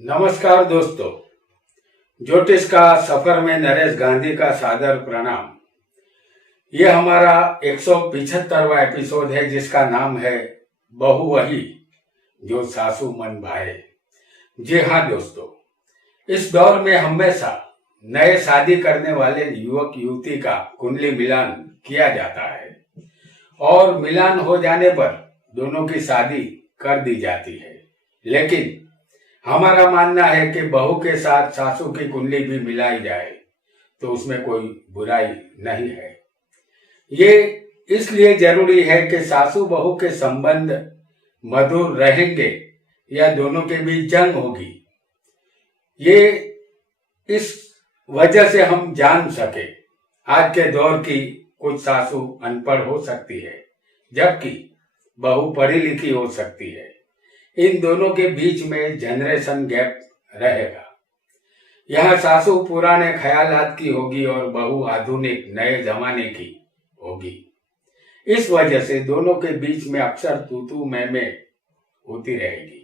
नमस्कार दोस्तों, ज्योतिष का सफर में नरेश गांधी का सादर प्रणाम। ये हमारा 175वां एपिसोड है जिसका नाम है बहू वही जो सासू मन भाए। जी हाँ दोस्तों, इस दौर में हमेशा नए शादी करने वाले युवक युवती का कुंडली मिलान किया जाता है और मिलान हो जाने पर दोनों की शादी कर दी जाती है। लेकिन हमारा मानना है कि बहू के साथ सासू की कुंडली भी मिलाई जाए तो उसमें कोई बुराई नहीं है। ये इसलिए जरूरी है कि सासू बहू के संबंध मधुर रहेंगे या दोनों के बीच जंग होगी, ये इस वजह से हम जान सके। आज के दौर की कुछ सासू अनपढ़ हो सकती है जबकि बहू पढ़ी लिखी हो सकती है। इन दोनों के बीच में जनरेशन गैप रहेगा। यहाँ सासू पुराने ख्यालात की होगी और बहू आधुनिक नए जमाने की होगी। इस वजह से दोनों के बीच में अक्सर तू तू मैं होती रहेगी।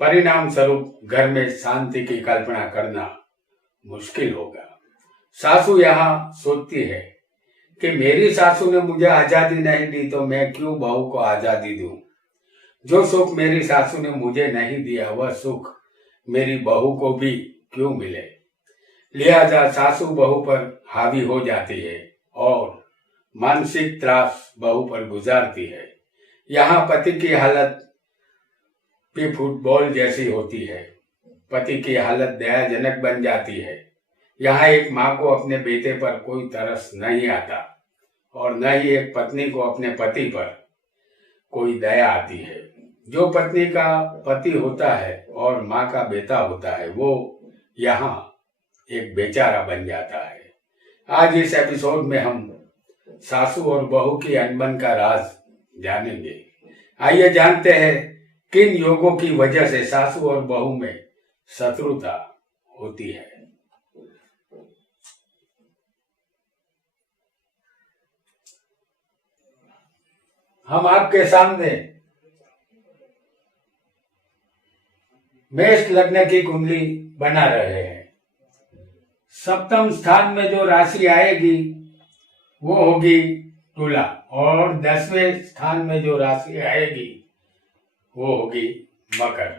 परिणाम स्वरूप घर में शांति की कल्पना करना मुश्किल होगा। सासू यहाँ सोचती है कि मेरी सासू ने मुझे आजादी नहीं दी तो मैं क्यों बहू को आजादी दूं। जो सुख मेरी सासू ने मुझे नहीं दिया वह सुख मेरी बहू को भी क्यों मिले। लिहाजा सासू बहू पर हावी हो जाती है और मानसिक त्रास बहू पर गुजारती है। यहाँ पति की हालत भी फुटबॉल जैसी होती है। पति की हालत दयाजनक बन जाती है। यहाँ एक माँ को अपने बेटे पर कोई तरस नहीं आता और न ही एक पत्नी को अपने पति पर कोई दया आती है। जो पत्नी का पति होता है और माँ का बेटा होता है वो यहाँ एक बेचारा बन जाता है। आज इस एपिसोड में हम सासू और बहू की अनबन का राज जानेंगे। आइए जानते हैं किन योगों की वजह से सासू और बहू में शत्रुता होती है। हम आपके सामने मेष लग्न की कुंडली बना रहे हैं। सप्तम स्थान में जो राशि आएगी वो होगी तुला और 10वें स्थान में जो राशि आएगी वो होगी मकर।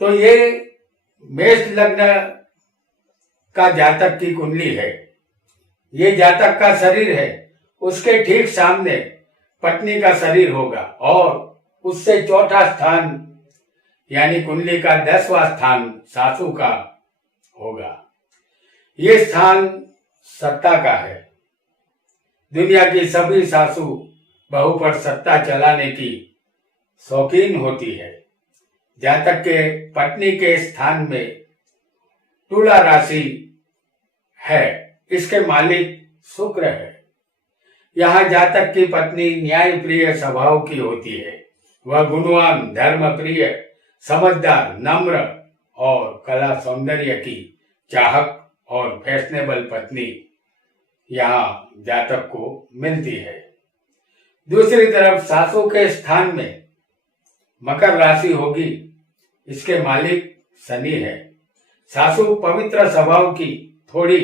तो ये मेष लग्न का जातक की कुंडली है। ये जातक का शरीर है, उसके ठीक सामने पत्नी का शरीर होगा और उससे चौथा स्थान यानी कुंडली का 10वां स्थान सासू का होगा। ये स्थान सत्ता का है। दुनिया की सभी सासू बहू पर सत्ता चलाने की शौकीन होती है। जातक के पत्नी के स्थान में तुला राशि है, इसके मालिक शुक्र है। यहाँ जातक की पत्नी न्याय प्रिय स्वभाव की होती है। वह गुणवान, धर्म प्रिय, समझदार, नम्र और कला सौंदर्य की चाहक और फैशनेबल पत्नी यहाँ जातक को मिलती है। दूसरी तरफ सासू के स्थान में मकर राशि होगी, इसके मालिक शनि है। सासू पवित्र स्वभाव की थोड़ी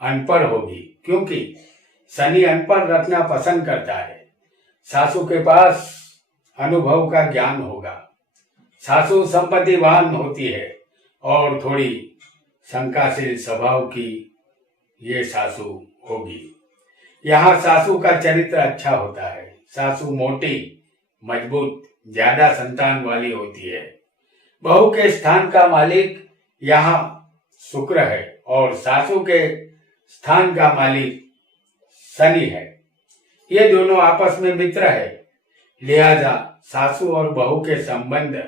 अनपढ़ होगी क्योंकि शनि अनपढ़ रखना पसंद करता है। सासू के पास अनुभव का ज्ञान होगा। सासू संपत्तिवान होती है और थोड़ी शंकाशील स्वभाव की ये सासू होगी। यहाँ सासू का चरित्र अच्छा होता है। सासू मोटी, मजबूत, ज्यादा संतान वाली होती है। बहू के स्थान का मालिक यहाँ शुक्र है और सासू के स्थान का मालिक शनि है। ये दोनों आपस में मित्र है। लिहाजा सासू और बहू के संबंध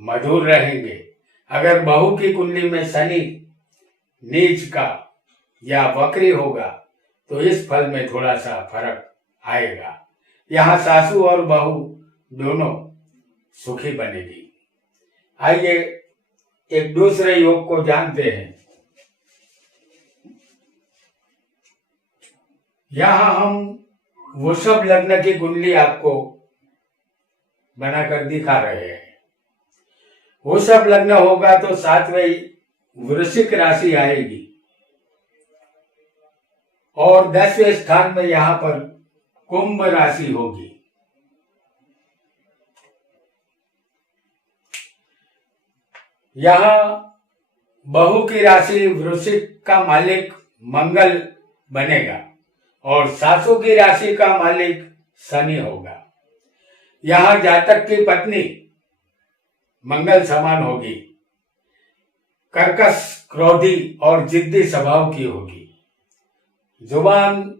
मधुर रहेंगे। अगर बहू की कुंडली में शनि नीच का या वक्री होगा तो इस फल में थोड़ा सा फर्क आएगा। यहाँ सासू और बहू दोनों सुखी बनेगी। आइए एक दूसरे योग को जानते हैं। यहाँ हम वृषभ लग्न की कुंडली आपको बनाकर दिखा रहे हैं। वृषभ लग्न होगा तो 7वें वृश्चिक राशि आएगी और 10वें स्थान में यहां पर कुंभ राशि होगी। यहां बहू की राशि वृश्चिक का मालिक मंगल बनेगा और सासू की राशि का मालिक शनि होगा। यहां जातक की पत्नी मंगल समान होगी, कर्कश, क्रोधी और जिद्दी स्वभाव की होगी। जुबान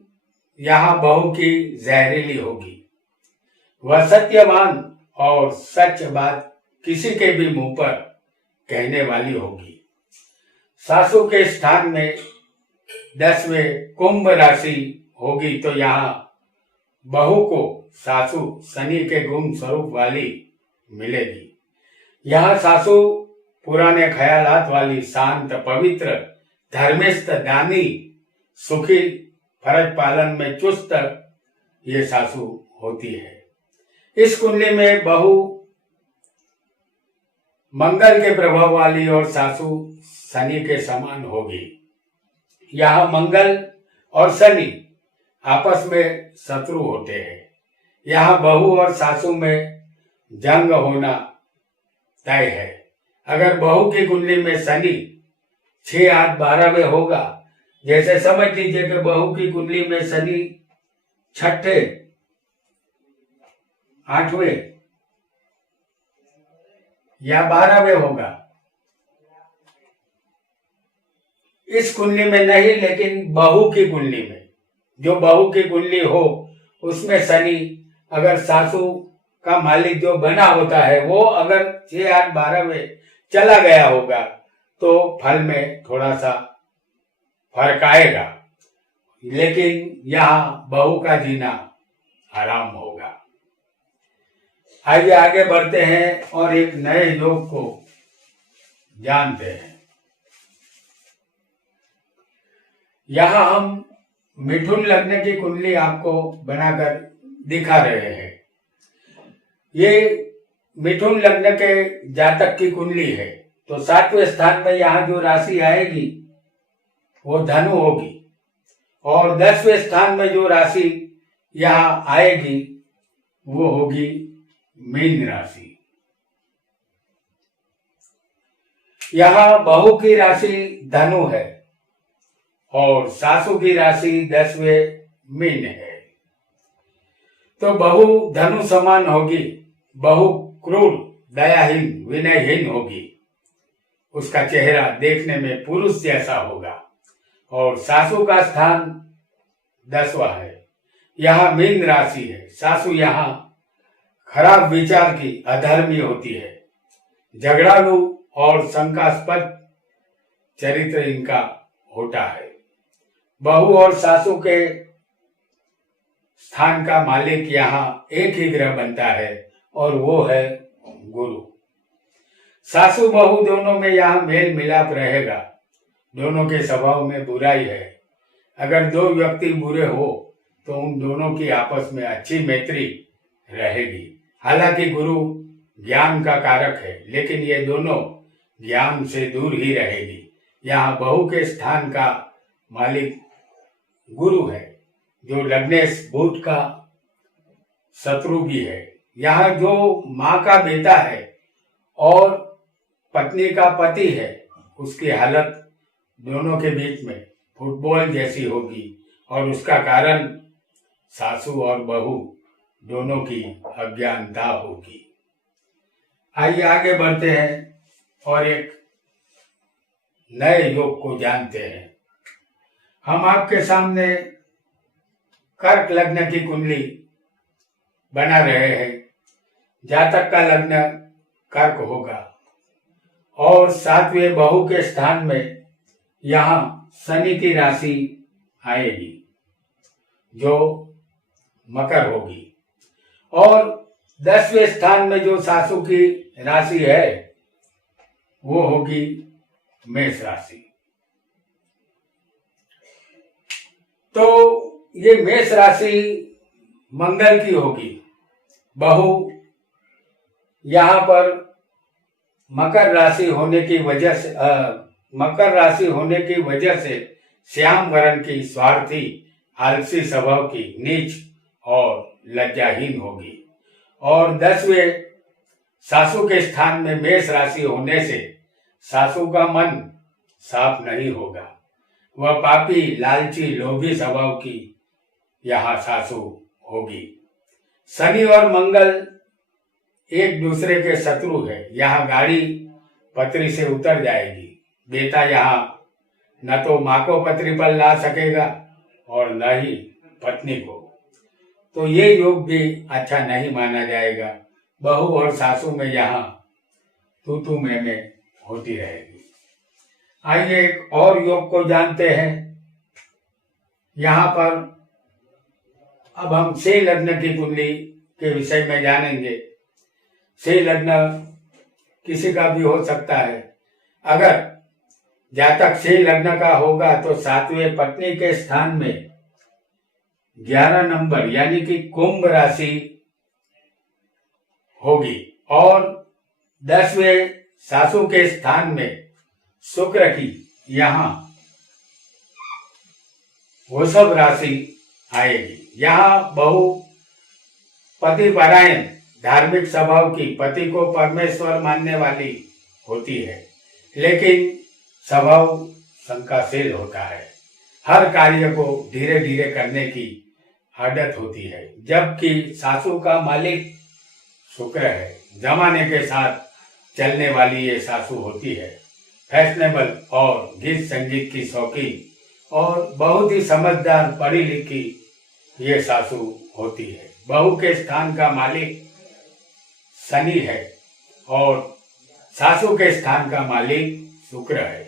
यहां बहू की जहरीली होगी। वह सत्यवान और सच बात किसी के भी मुंह पर कहने वाली होगी। सासू के स्थान में 10वें कुंभ राशि होगी तो यहाँ बहू को सासू शनि के गुण स्वरूप वाली मिलेगी। यहाँ सासू पुराने ख्यालात वाली, शांत, पवित्र, धर्मिष्ठ, दानी, सुखी, फर्ज पालन में चुस्त ये सासू होती है। इस कुंडली में बहू मंगल के प्रभाव वाली और सासू शनि के समान होगी। यहाँ मंगल और शनि आपस में शत्रु होते हैं। यहाँ बहू और सासू में जंग होना तय है। अगर बहू की कुंडली में शनि 6, 8, 12वें होगा, जैसे समझ लीजिए कि बहू की कुंडली में शनि 6ठे, 8वें या 12वें होगा, इस कुंडली में नहीं, लेकिन बहू की कुंडली में, जो बहू की कुंडली हो उसमें शनि अगर सासू का मालिक जो बना होता है वो अगर 6, 8, 12वें चला गया होगा तो फल में थोड़ा सा फर्क आएगा, लेकिन यहाँ बहू का जीना आराम होगा। आइए आगे बढ़ते हैं और एक नए योग को जानते हैं। यहाँ हम मिथुन लग्न की कुंडली आपको बनाकर दिखा रहे हैं। ये मिथुन लग्न के जातक की कुंडली है तो 7वें स्थान में यहाँ जो राशि आएगी वो धनु होगी और 10वें स्थान में जो राशि यहाँ आएगी वो होगी मीन राशि। यहाँ बहू की राशि धनु है और सासू की राशि 10वें मीन है। तो बहू धनु समान होगी, बहू क्रूर, दयाहीन, विनयहीन होगी, उसका चेहरा देखने में पुरुष जैसा होगा और सासू का स्थान 10वां है। यहाँ मीन राशि है। सासू यहाँ खराब विचार की, अधर्मी होती है, झगड़ालू और शंकास्पद चरित्र इनका होता है। बहू और सासू के स्थान का मालिक यहाँ एक ही ग्रह बनता है और वो है गुरु। सासू बहू दोनों में यहाँ मेल मिलाप रहेगा। दोनों के स्वभाव में बुराई है। अगर दो व्यक्ति बुरे हो तो उन दोनों की आपस में अच्छी मैत्री रहेगी। हालांकि गुरु ज्ञान का कारक है, लेकिन ये दोनों ज्ञान से दूर ही रहेगी। यहाँ बहू के स्थान का मालिक गुरु है, जो लग्नेश बुध का शत्रु भी है। यहाँ जो माँ का बेटा है और पत्नी का पति है, उसकी हालत दोनों के बीच में फुटबॉल जैसी होगी और उसका कारण सासू और बहू दोनों की अज्ञानता होगी। आइए आगे बढ़ते हैं और एक नए योग को जानते हैं। हम आपके सामने कर्क लग्न की कुंडली बना रहे हैं। जातक का लग्न कर्क होगा और 7वें बहू के स्थान में यहाँ शनि की राशि आएगी जो मकर होगी और 10वें स्थान में जो सासू की राशि है वो होगी मेष राशि। तो ये मेष राशि मंगल की होगी। बहू यहाँ पर मकर राशि होने की वजह से मकर राशि होने की वजह से श्याम वर्ण की स्वार्थी आलसी स्वभाव की नीच और लज्जाहीन होगी। और 10वें सासू के स्थान में मेष राशि होने से सासू का मन साफ नहीं होगा। वह पापी लालची लोभी स्वभाव की यहाँ सासू होगी। शनि और मंगल एक दूसरे के शत्रु है। यहाँ गाड़ी पटरी से उतर जाएगी। बेटा यहाँ न तो माँ को पटरी पर ला सकेगा और न ही पत्नी को, तो ये योग भी अच्छा नहीं माना जाएगा। बहू और सासू में यहाँ तू मैं होती रहेगी। आइए एक और योग को जानते हैं। यहाँ पर अब हम 6 लग्न की कुंडली के विषय में जानेंगे। 6 लग्न किसी का भी हो सकता है। अगर जातक 6 लग्न का होगा तो 7वें पत्नी के स्थान में 11 नंबर यानी कि कुंभ राशि होगी और 10वें सासू के स्थान में शुक्र की यहाँ वृषभ राशि आएगी। यहाँ बहू पति परायण धार्मिक स्वभाव की, पति को परमेश्वर मानने वाली होती है, लेकिन स्वभाव शंकाशील होता है। हर कार्य को धीरे धीरे करने की आदत होती है। जबकि सासू का मालिक शुक्र है। जमाने के साथ चलने वाली ये सासू होती है। फैशनेबल और गीत संगीत की शौकीन और बहुत ही समझदार पढ़ी लिखी ये सासू होती है। बहू के स्थान का मालिक शनि है और सासू के स्थान का मालिक शुक्र है।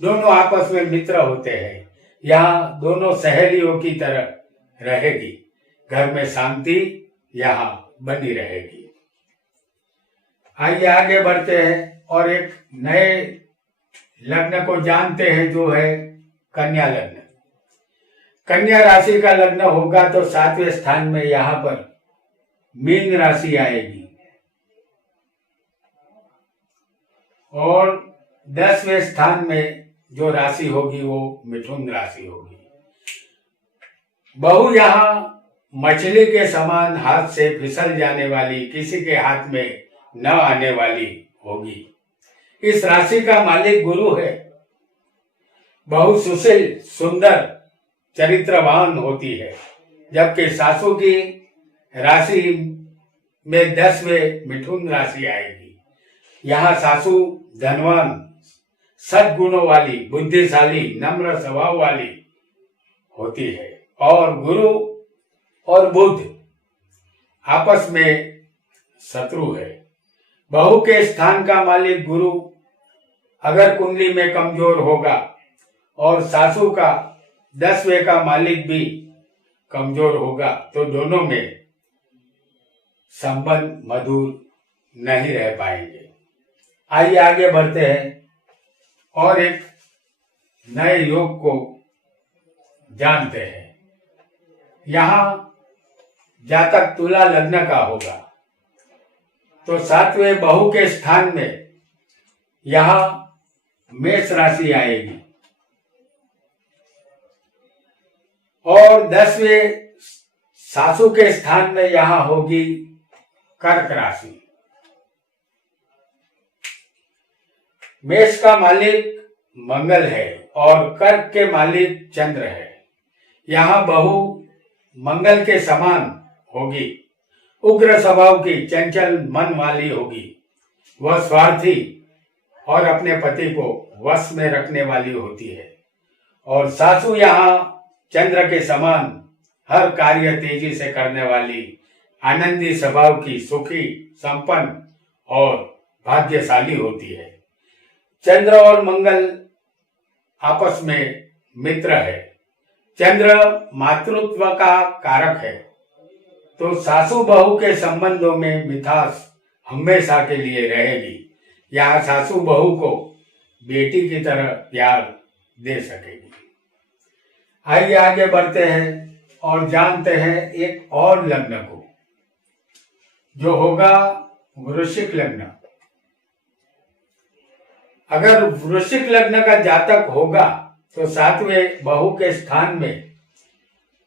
दोनों आपस में मित्र होते हैं। यहाँ दोनों सहेलियों की तरह रहेगी। घर में शांति यहाँ बनी रहेगी। आइए आगे बढ़ते हैं और एक नए लग्न को जानते हैं जो है कन्या लग्न। कन्या राशि का लग्न होगा तो 7वें स्थान में यहाँ पर मीन राशि आएगी और 10वें स्थान में जो राशि होगी वो मिथुन राशि होगी। बहू यहाँ मछली के समान हाथ से फिसल जाने वाली, किसी के हाथ में न आने वाली होगी। इस राशि का मालिक गुरु है। बहू सुशील सुंदर चरित्रवान होती है, जबकि सासू की राशि में 10वें मिथुन राशि आएगी। यहाँ सासू धनवान, सद्गुणों वाली, बुद्धिशाली, नम्र स्वभाव वाली होती है और गुरु और बुध आपस में शत्रु है। बहू के स्थान का मालिक गुरु अगर कुंडली में कमजोर होगा और सासू का 10वें का मालिक भी कमजोर होगा तो दोनों में संबंध मधुर नहीं रह पाएंगे। आइए आगे बढ़ते हैं और एक नए योग को जानते हैं। यहाँ जातक तुला लग्न का होगा तो 7वें बहू के स्थान में यहाँ मेष राशि आएगी और 10वें सासू के स्थान में यहाँ होगी कर्क राशि। मेष का मालिक मंगल है और कर्क के मालिक चंद्र है। यहाँ बहू मंगल के समान होगी, उग्र स्वभाव की, चंचल मन वाली होगी। वह स्वार्थी और अपने पति को वश में रखने वाली होती है और सासू यहाँ चंद्र के समान हर कार्य तेजी से करने वाली, आनंदी स्वभाव की, सुखी, संपन्न और भाग्यशाली होती है। चंद्र और मंगल आपस में मित्र है। चंद्र मातृत्व का कारक है तो सासू बहू के संबंधों में मिठास हमेशा के लिए रहेगी। यहाँ सासू बहू को बेटी की तरह प्यार दे सकेगी। आइए आगे बढ़ते हैं और जानते हैं एक और लग्न को जो होगा वृश्चिक लग्न। अगर वृश्चिक लग्न का जातक होगा तो 7वें बहू के स्थान में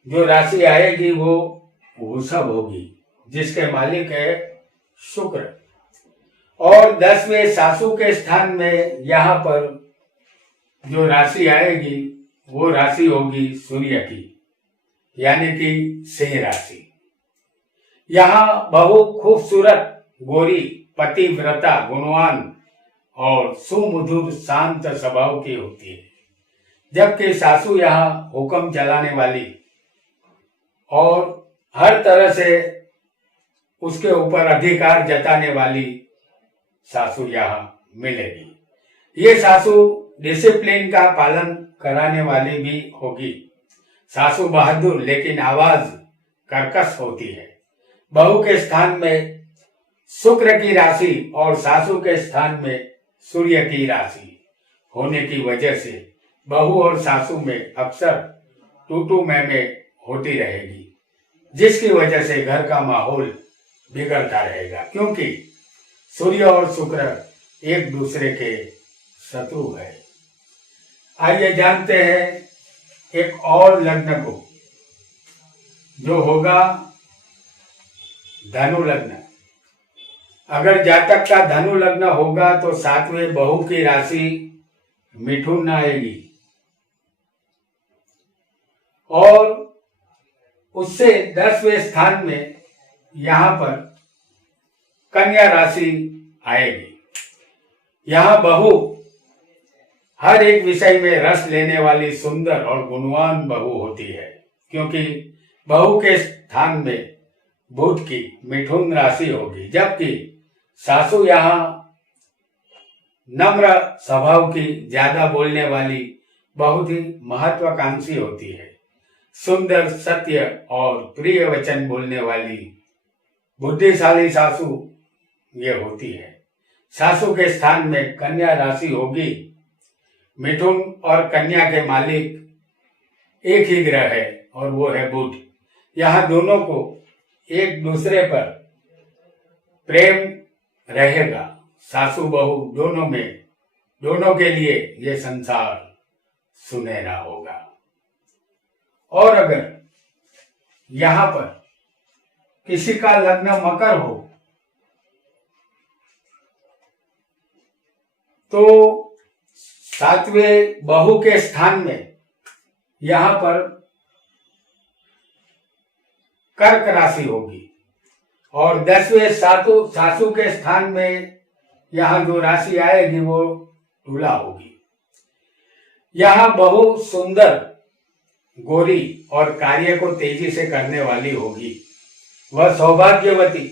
जो राशि आएगी वो वृषभ होगी, जिसके मालिक है शुक्र। और 10वें सासू के स्थान में यहाँ पर जो राशि आएगी वो राशि होगी सूर्य की, यानी कि सिंह राशि। यहाँ बहू खूबसूरत, गोरी, पतिव्रता, गुणवान और सुमधुर शांत स्वभाव की होती है, जबकि सासू यहाँ हुक्म चलाने वाली और हर तरह से उसके ऊपर अधिकार जताने वाली सासू यहाँ मिलेगी। ये सासू डिसिप्लिन का पालन कराने वाली भी होगी। सासू बहादुर लेकिन आवाज कर्कश होती है। बहू के स्थान में शुक्र की राशि और सासू के स्थान में सूर्य की राशि होने की वजह से बहू और सासू में अक्सर टूटू मैं होती रहेगी, जिसकी वजह से घर का माहौल बिगड़ता रहेगा, क्योंकि सूर्य और शुक्र एक दूसरे के शत्रु है। आइए जानते हैं एक और लग्न को, जो होगा धनु लग्न। अगर जातक का धनु लग्न होगा तो 7वें बहू की राशि मिथुन आएगी और उससे 10वें स्थान में यहाँ पर कन्या राशि आएगी। यहाँ बहू हर एक विषय में रस लेने वाली सुंदर और गुणवान बहू होती है, क्योंकि बहू के स्थान में बुध की मिथुन राशि होगी, जबकि सासू यहाँ नम्र स्वभाव की, ज्यादा बोलने वाली, बहुत ही महत्वाकांक्षी होती है। सुंदर, सत्य और प्रिय वचन बोलने वाली बुद्धिशाली सासू ये होती है। सासू के स्थान में कन्या राशि होगी। मिथुन और कन्या के मालिक एक ही ग्रह है और वो है बुध। यहाँ दोनों को एक दूसरे पर प्रेम रहेगा। सासू बहू दोनों के लिए ये संसार सुनहरा होगा। और अगर यहाँ पर किसी का लग्न मकर हो तो 7वें बहू के स्थान में यहाँ पर कर्क राशि होगी और 10वें सासू के स्थान में यहाँ जो राशि आएगी वो तुला होगी। यहाँ बहू सुंदर, गोरी और कार्य को तेजी से करने वाली होगी। वह सौभाग्यवती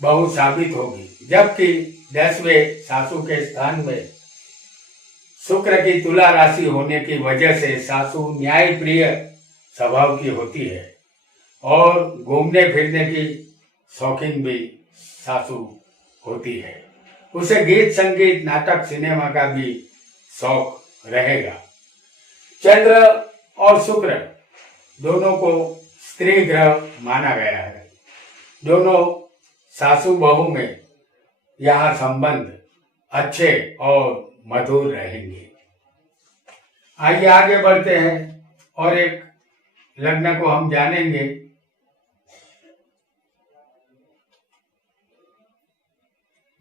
बहू साबित होगी, जबकि 10वें सासू के स्थान में शुक्र की तुला राशि होने की वजह से सासू न्याय प्रिय स्वभाव की होती है और घूमने फिरने की शौकीन भी सासू होती है। उसे गीत, संगीत, नाटक, सिनेमा का भी शौक रहेगा। चंद्र और शुक्र दोनों को स्त्री ग्रह माना गया है। दोनों सासू बहू में यहाँ संबंध अच्छे और मधुर रहेंगे। आइए आगे बढ़ते हैं और एक लग्न को हम जानेंगे,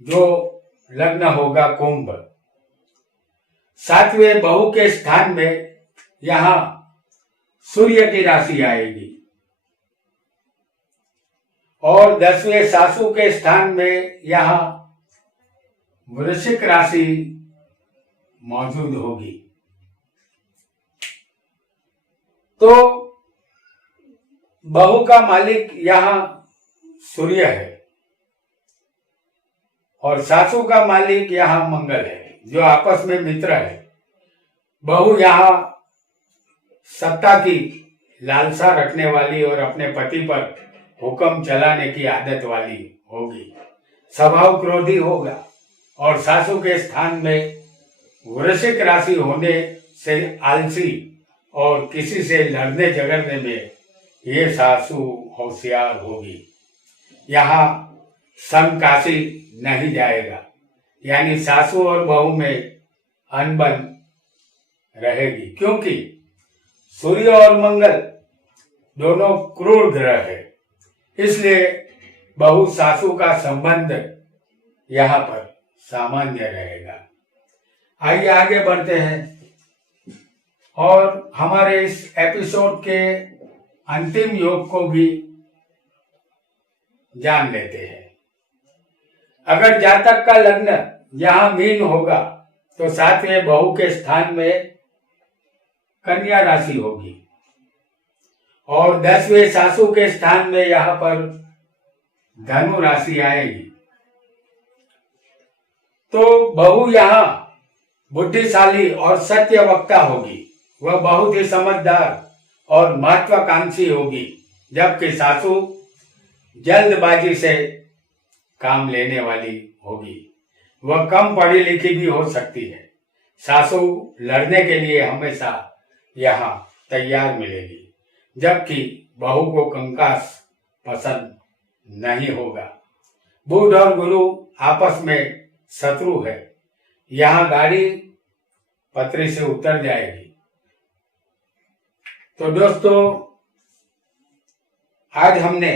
जो लग्न होगा कुंभ। 7वें बहू के स्थान में यहाँ सूर्य की राशि आएगी और 10वें सासू के स्थान में यहाँ वृश्चिक राशि मौजूद होगी। तो बहू का मालिक यहाँ सूर्य है और सासू का मालिक यहाँ मंगल है, जो आपस में मित्र है। बहू यहाँ सत्ता की लालसा रखने वाली और अपने पति पर हुक्म चलाने की आदत वाली होगी। स्वभाव क्रोधी होगा और सासू के स्थान में वृश्चिक राशि होने से आलसी और किसी से लड़ने झगड़ने में ये सासू होशियार होगी। यहाँ संकाशी नहीं जाएगा, यानी सासू और बहू में अनबन रहेगी, क्योंकि सूर्य और मंगल दोनों क्रूर ग्रह है। इसलिए बहू सासू का संबंध यहाँ पर सामान्य रहेगा। आइए आगे बढ़ते हैं और हमारे इस एपिसोड के अंतिम योग को भी जान लेते हैं। अगर जातक का लग्न यहाँ मीन होगा तो 7वें बहू के स्थान में कन्या राशि होगी और 10वें सासू के स्थान में यहाँ पर धनु राशि आएगी। तो बहू यहाँ बुद्धिशाली और सत्य वक्ता होगी, वह बहुत ही समझदार और महत्वाकांक्षी होगी, जबकि सासू जल्दबाजी से काम लेने वाली होगी, वह कम पढ़ी लिखी भी हो सकती है। सासू लड़ने के लिए हमेशा यहाँ तैयार मिलेगी, जबकि बहू को कंकास पसंद नहीं होगा। बुध और गुरु आपस में शत्रु है, यहाँ गाड़ी पटरी से उतर जाएगी। तो दोस्तों, आज हमने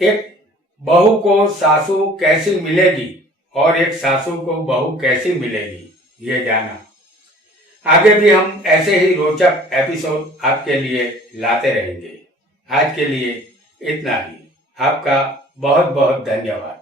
एक बहू को सासू कैसी मिलेगी और एक सासू को बहू कैसी मिलेगी ये जाना। आगे भी हम ऐसे ही रोचक एपिसोड आपके लिए लाते रहेंगे। आज के लिए इतना ही। आपका बहुत बहुत धन्यवाद।